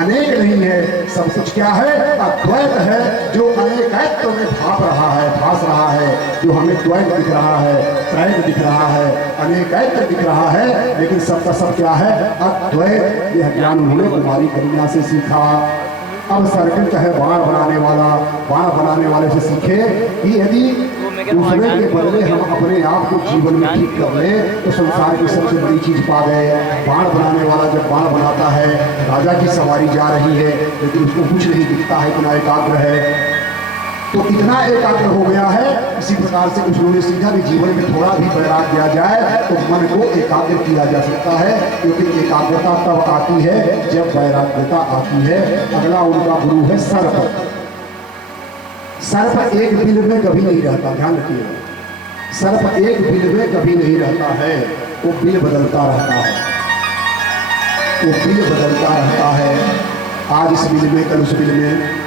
अनेक नहीं है, सब कुछ क्या है? अद्वैत है, जो अनेकत्व में भाप रहा है, भास रहा है। जो हमें द्वैत दिख रहा है, त्रैत दिख रहा है, अनेकत्व दिख रहा है, लेकिन सबका सब क्या है? अद्वैत। यह ज्ञान उन्होंने कुमारी कन्या से सीखा। अब सर्किट है बाण बनाने वाला, बाण बनाने वाले से सीखे कि यदि दूसरे के बदले हम अपने आप को जीवन में ठीक कर ले तो संसार की सबसे बड़ी चीज पा गए। बाण बनाने वाला जब बाण बनाता है, राजा की सवारी जा रही है लेकिन उसको कुछ नहीं दिखता है, इतना एकाग्र है, तो इतना एकाग्र हो गया है। इसी प्रकार से उन्होंने सीखा कि जीवन में थोड़ा भी वैराग दिया जाए तो मन को एकाग्र किया जा सकता है, क्योंकि एकाग्रता तब आती है जब वैराग्यता आती है। अगला उनका गुरु है सर्प। सर्प एक बिल में कभी नहीं रहता, ध्यान रखिए। सर्प एक बिल में कभी नहीं रहता है, वो बिल बदलता रहता है, वो बिल बदलता रहता है। आज इस बिल में, कल उस बिल में।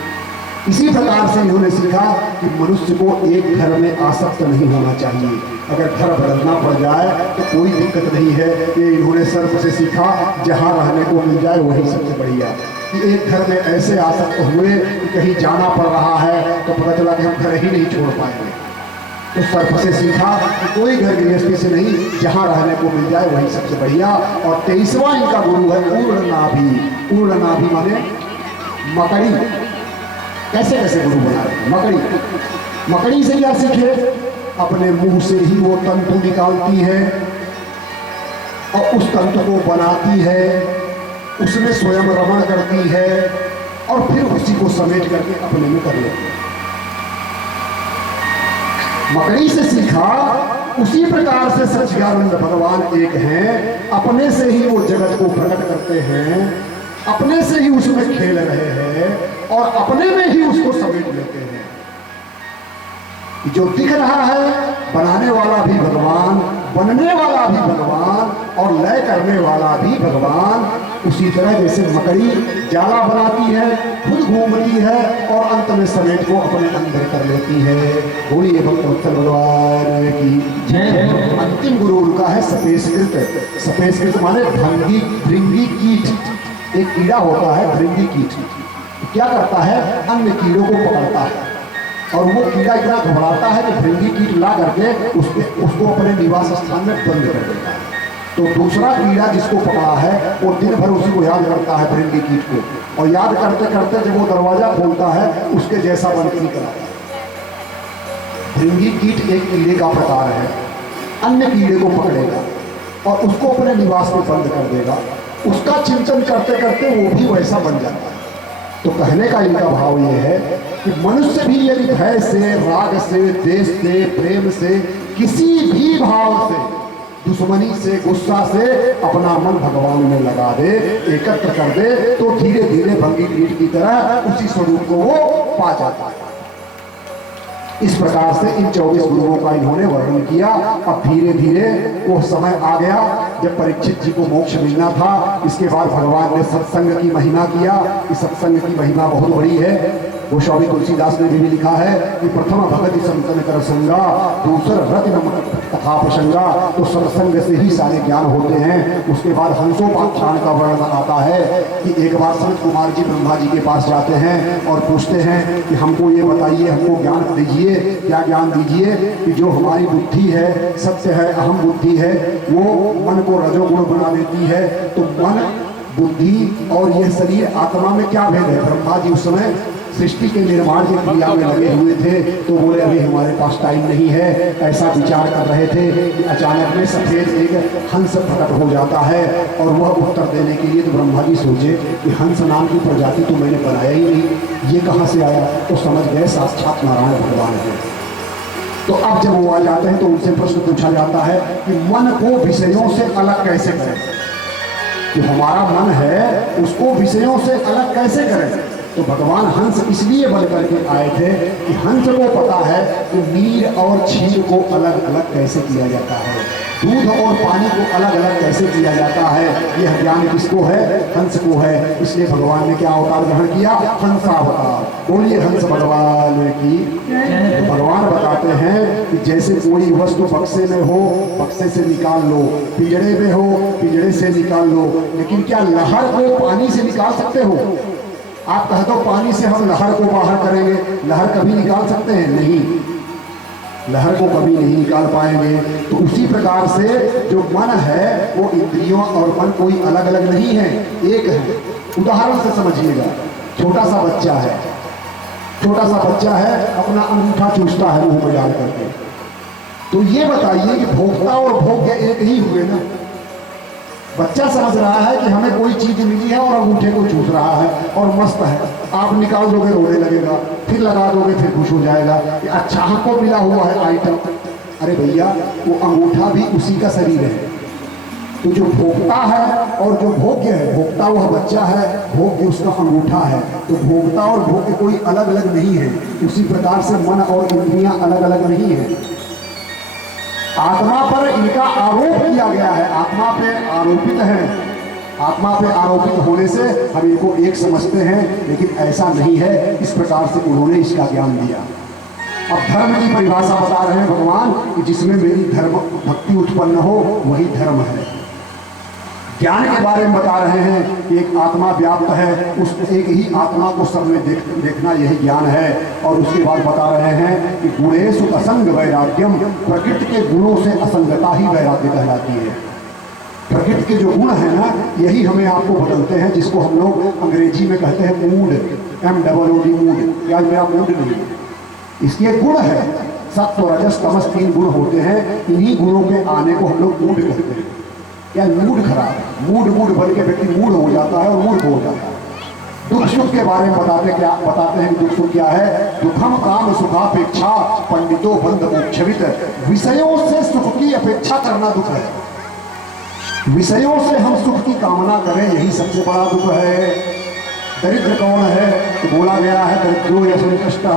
इसी प्रकार से इन्होंने सीखा कि मनुष्य को एक घर में आसक्त नहीं होना चाहिए। अगर घर बदलना पड़ जाए तो कोई दिक्कत नहीं है। ये इन्होंने सर्प से सीखा, जहाँ रहने को मिल जाए वही सबसे बढ़िया। कि एक घर में ऐसे आसक्त हुए कि कहीं जाना पड़ रहा है तो पता चला कि हम घर ही नहीं छोड़ पाएंगे, तो सर्प से सीखा कि कोई घर गृहस्थी से नहीं, जहाँ रहने को मिल जाए वही सबसे बढ़िया। और 23वां इनका गुरु है ऊर्णनाभि। ऊर्णनाभि माने मकड़ी। कैसे कैसे गुरु बना रहे? मकड़ी। मकड़ी से क्या सीखे? अपने मुंह से ही वो तंतु निकालती है और उस तंतु को बनाती है, उसमें स्वयं रमण करती है और फिर उसी को समेट करके अपने में कर लेती है। मकड़ी से सीखा। उसी प्रकार से सच्चिदानंद भगवान एक हैं, अपने से ही वो जगत को प्रकट करते हैं, अपने से ही उसमें खेल रहे हैं और अपने में ही उसको समेट लेते हैं। जो दिख रहा है बनाने वाला भी भगवान, बनने वाला भी भगवान और लय करने वाला भी भगवान। उसी तरह जैसे मकड़ी जाला बनाती है, खुद घूमती है और अंत में समेट को अपने अंदर कर लेती है। बोलिए भक्तवत्सल भगवान की जय। अंतिम गुरु उनका है सपेशकृत। सपेशकृत माने भृंगी कीट। एक कीड़ा होता है भृंगी कीट, क्या करता है? अन्य कीड़ों को पकड़ता है और वो कीड़ा इतना घबराता है कि भृंगी कीट ला करके उसको अपने निवास स्थान में बंद कर देता है। तो दूसरा कीड़ा जिसको पकड़ा है वो दिन भर उसी को याद करता है, भृंगी कीट को, और याद करते करते जब वो दरवाजा खोलता है उसके जैसा बनकर निकल आता है। भृंगी कीट एक कीड़े का प्रकार है, अन्य कीड़े को पकड़ेगा और उसको अपने निवास में बंद कर देगा। उसका चिंतन करते करते वो भी वैसा बन जाता है। तो कहने का इनका भाव ये है कि मनुष्य भी यदि भय से, राग से, देश से, प्रेम से, किसी भी भाव से, दुश्मनी से, गुस्सा से अपना मन भगवान में लगा दे, एकत्र कर दे, तो धीरे धीरे भंगी कीट की तरह उसी स्वरूप को वो पा जाता है। इस प्रकार से इन 24 गुरुओं का इन्होंने वर्णन किया। अब धीरे धीरे वो समय आ गया जब परीक्षित जी को मोक्ष मिलना था। इसके बाद भगवान ने सत्संग की महिमा किया। इस सत्संग की महिमा बहुत बड़ी है। गोस्वामी तुलसीदास ने भी लिखा है कि प्रथम भगति संतन कर संगा, दूसर रत्न कथा प्रसंगा। तो सत्संग से ही सारे ज्ञान होते हैं। उसके बाद हंसोपाख्यान का वर्णन आता है कि एक बार संत कुमार जी ब्रह्मा जी के पास जाते हैं और पूछते हैं कि हमको ये बताइए, हमको ज्ञान दीजिए, क्या ज्ञान दीजिए कि जो हमारी बुद्धि है, सत्य है, अहम बुद्धि है, वो मन को रजोगुण बना देती है। तो मन, बुद्धि और यह शरीर, आत्मा में क्या भेद है? ब्रह्मा जी उस समय सृष्टि के निर्माण की क्रिया में लगे हुए थे, तो बोले अभी हमारे पास टाइम नहीं है। ऐसा विचार कर रहे थे कि अचानक में सफेद एक हंस प्रकट हो जाता है और वह उत्तर देने के लिए तो ब्रह्मा जी सोचे कि हंस नाम की प्रजाति तो मैंने बनाया ही नहीं, ये कहाँ से आया? तो समझ गए साक्षात नारायण भगवान है। तो अब जब वो आ जाते हैं तो उनसे प्रश्न पूछा जाता है कि मन को विषयों से अलग कैसे करें? जो हमारा मन है उसको विषयों से अलग कैसे करें? तो भगवान हंस इसलिए बन करके आए थे कि हंस को पता है कि नीर और क्षीर को अलग अलग कैसे किया जाता है। दूध और पानी को अलग अलग कैसे किया जाता है, यह ज्ञान किसको है? हंस को है। इसलिए भगवान ने क्या अवतार ग्रहण किया? हंसावतार। बोलिए हंस भगवान की। तो भगवान बताते हैं कि जैसे कोई वस्तु बक्से में हो, बक्से से निकाल लो, पिंजड़े में हो, पिंजड़े से निकाल लो, लेकिन क्या लहर को पानी से निकाल सकते हो? आप कह दो पानी से हम लहर को बाहर करेंगे, लहर कभी निकाल सकते हैं? नहीं, लहर को कभी नहीं निकाल पाएंगे। तो उसी प्रकार से जो मन है वो इंद्रियों और मन कोई अलग अलग नहीं है, एक है। उदाहरण से समझिएगा, छोटा सा बच्चा है, छोटा सा बच्चा है, अपना अंगूठा चूसता है मुंह में डाल करके। तो ये बताइए कि भोक्ता और भोग्य एक ही हुए ना? बच्चा समझ रहा है कि हमें कोई चीज मिली है और अंगूठे को चूस रहा है और मस्त है। आप निकाल दोगे रोने लगेगा, फिर लगा दोगे फिर खुश हो जाएगा कि अच्छा हमको मिला हुआ है आइटम। अरे भैया, वो अंगूठा भी उसी का शरीर है। तो जो भोक्ता है और जो भोग्य है, भोक्ता वह बच्चा है, भोग्य उसका अंगूठा है। तो भोक्ता और भोग्य कोई अलग अलग नहीं है। उसी प्रकार से मन और इंद्रियां अलग अलग नहीं है। आत्मा पर इनका आरोप किया गया है, आत्मा पे आरोपित है। आत्मा पे आरोपित होने से हम इनको एक समझते हैं, लेकिन ऐसा नहीं है। इस प्रकार से उन्होंने इसका ज्ञान दिया। अब धर्म की परिभाषा बता रहे हैं भगवान कि जिसमें मेरी धर्म भक्ति उत्पन्न हो वही धर्म है। ज्ञान के बारे में बता रहे हैं कि एक आत्मा व्याप्त है, उस एक ही आत्मा को सब में देखना यही ज्ञान है। और उसके बाद बता रहे हैं कि गुणेषु असंग वैराग्यम, प्रकृति के गुणों से असंगता ही वैराग्य कहलाती है। प्रकृति के जो गुण है ना, यही हमें आपको बदलते हैं, जिसको हम लोग अंग्रेजी में कहते हैं मूड, MOOD मूड। या मेरा मूड नहीं, इसके गुण है। सत्व रजस तमस 3 गुण होते हैं। इन्हीं गुणों के आने को हम लोग मूड कहते हैं। या मूड खराब, मूड बन के व्यक्ति मूड हो जाता है और मूर्ख हो जाता है। दुख सुख के बारे में बताते हैं कि दुख सुख क्या है? दुखम काम सुखापेक्षा पंडितों बंध मोक्षवित। विषयों से सुख की अपेक्षा करना दुख है। विषयों से हम सुख की कामना करें, यही सबसे बड़ा दुख है। दरिद्र कौन है? तो बोला गया है दरिद्रो असंतुष्ट,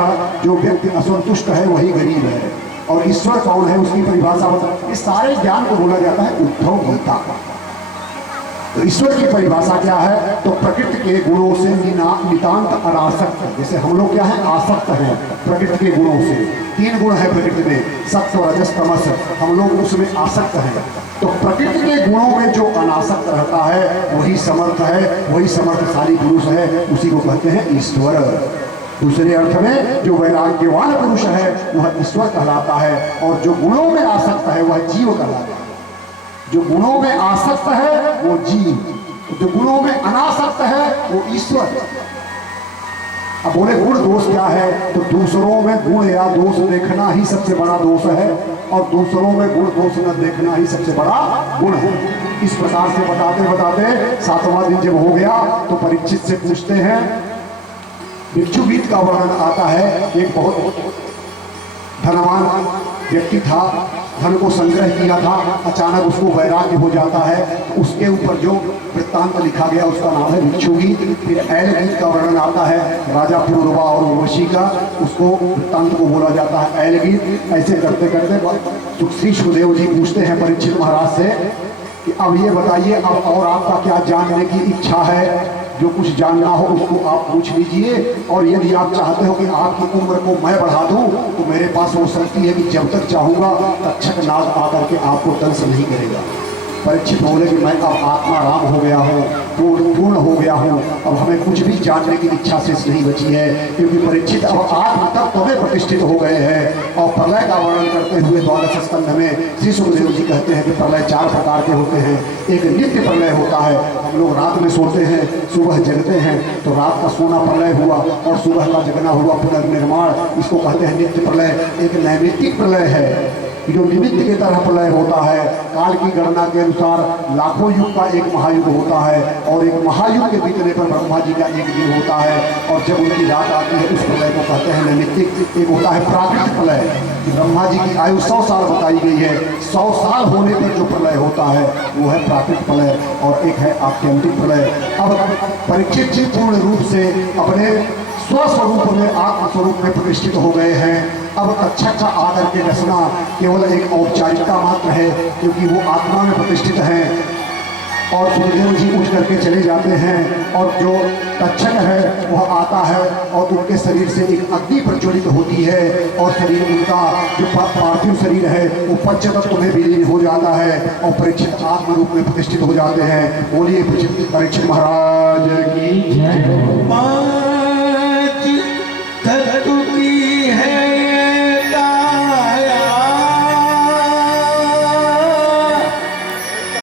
जो व्यक्ति असंतुष्ट है वही गरीब है। और ईश्वर कौन है उसकी परिभाषा बता। इस सारे ज्ञान को बोला जाता है उद्धव गीता। तो ईश्वर की परिभाषा क्या है? तो प्रकृति के गुणों से नितांत अनासक्त। जैसे हम लोग क्या है? आसक्त हैं प्रकृति के गुणों से। 3 गुण है प्रकृति में, सत्व रजस तमस, हम लोग उसमें आसक्त हैं। तो प्रकृति के गुणों में जो अनासक्त रहता है वही समर्थ है, वही समर्थशाली पुरुष है, उसी को कहते हैं ईश्वर। दूसरे अर्थ में जो वैराग्यवान पुरुष है वह ईश्वर कहलाता है। और जो गुणों में आसक्त है वह जीव कहलाता है। जो गुणों में आसक्त है वो जीव, जो गुणों में अनासक्त है वो ईश्वर। अब बोले गुण दोष क्या है? तो दूसरों में गुण या दोष देखना ही सबसे बड़ा दोष है, और दूसरों में गुण दोष न देखना ही सबसे बड़ा गुण है। इस प्रकार से बताते बताते 7वां दिन जब हो गया तो परीक्षित से पूछते हैं। भिक्षु गीत का वर्णन आता है। एक बहुत धनवान व्यक्ति था, धन को संग्रह किया था, अचानक उसको वैराग्य हो जाता है। तो उसके ऊपर जो वृत्तांत लिखा गया उसका नाम है भिक्षु गीत। फिर ऐल गीत का वर्णन आता है, राजा पुरुरवा और उर्वशी का, उसको वृत्तांत को बोला जाता है ऐल गीत। ऐसे करते करते श्री सुखदेव जी पूछते हैं परीक्षित महाराज से कि अब ये बताइए, अब और आपका क्या जानने की इच्छा है? जो कुछ जानना हो उसको आप पूछ लीजिए। और यदि आप चाहते हो कि आपकी उम्र को मैं बढ़ा दूं तो मेरे पास वो शक्ति है कि जब तक चाहूंगा तक्षक नाग आकर के आपको दंश नहीं करेगा। परीक्षित बोले कि मैं अब आत्मा राम हो गया हूँ, पूर्ण हो गया हूँ, अब हमें कुछ भी जानने की इच्छा शेष नहीं बची है, क्योंकि परीक्षित अब आत्म तत्व में प्रतिष्ठित हो गए हैं। और प्रलय का वर्णन करते हुए 12 स्कंध में श्री सुखदेव जी कहते हैं कि प्रलय 4 प्रकार के होते हैं। एक नित्य प्रलय होता है, हम लोग रात में सोते हैं, सुबह जगते हैं, तो रात का सोना प्रलय हुआ और सुबह का जगना हुआ पुनर्निर्माण, इसको कहते हैं नित्य प्रलय। एक नैमित्तिक प्रलय है जो निमित्त की तरह प्रलय होता है। काल की गणना के अनुसार लाखों युग का एक महायुग होता है, और एक महायुग के बीतने पर ब्रह्मा जी का एक दिन होता है, और जब उनकी रात आती है उस प्रलय को कहते हैं नैमित्तिक। एक होता है प्राकृतिक प्रलय, ब्रह्मा जी की आयु 100 साल बताई गई है, 100 साल होने पर जो प्रलय होता है वो है प्राकृतिक प्रलय। और एक है आत्यंतिक प्रलय। अब परीक्षित जी पूर्ण रूप से अपने स्वस्वरूप में आत्मस्वरूप में प्रतिष्ठित हो गए हैं। अब तक्षक का आकर के रचना केवल एक औपचारिकता मात्र है, क्योंकि वो आत्मा में प्रतिष्ठित हैं। और सुखदेव जी उठ करके चले जाते हैं और जो तक्षक है वह आता है और उनके शरीर से एक अग्नि प्रज्वलित होती है और शरीर उनका जो पार्थिव शरीर है वो पंच तत्व में विलीन हो जाता है और परीक्षित आत्म रूप में प्रतिष्ठित हो जाते हैं। बोलिए परीक्षित महाराज की।